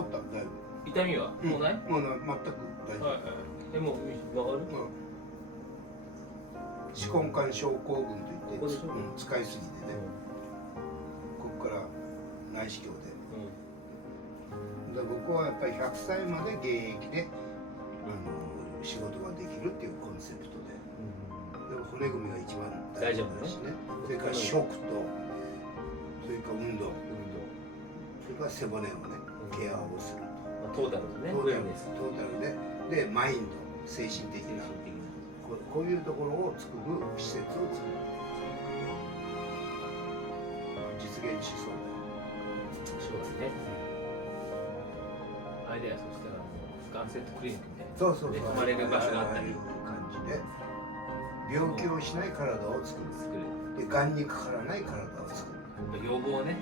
っただいぶ。痛みはもうない？もう全く大丈夫。もうわかる？手根管症候群といって、使いすぎてね、ここから内視鏡で。僕はやっぱり100歳まで現役で仕事ができるっていうコンセプトで、でも骨組みが一番大事だしね。それから食と、それから運動、それから背骨をねケアをすると。トータルでね。トータルでマインド、精神的なこういうところを作る施設を作る。実現しそうだよ。そうだね。アイデアそしたらガンセットクリニックみたいな。そう。泊まれる場所があったり。感じで病気をしない体を作る。で、がんにかからない体を作る。要望ね。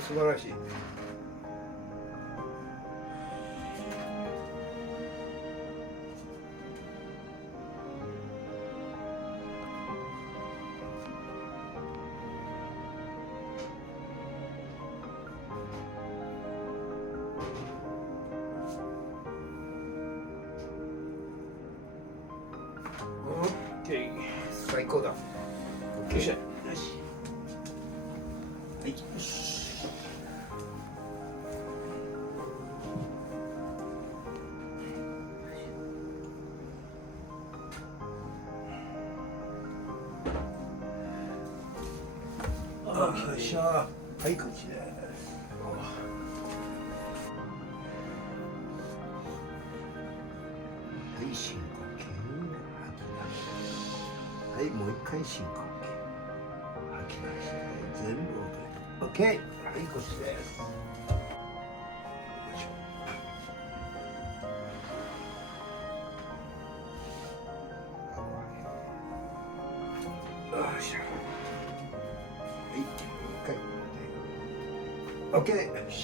素晴らしい。最高だ。よっしゃ。よし。はい。よし。よっしゃ。はい、こっちです。はい、深呼吸。はい、もう一回深呼吸。吐き出して、全部 OK。はい、こっちです。よいしょ。よいしょ。はい、もう一回。OK。よし。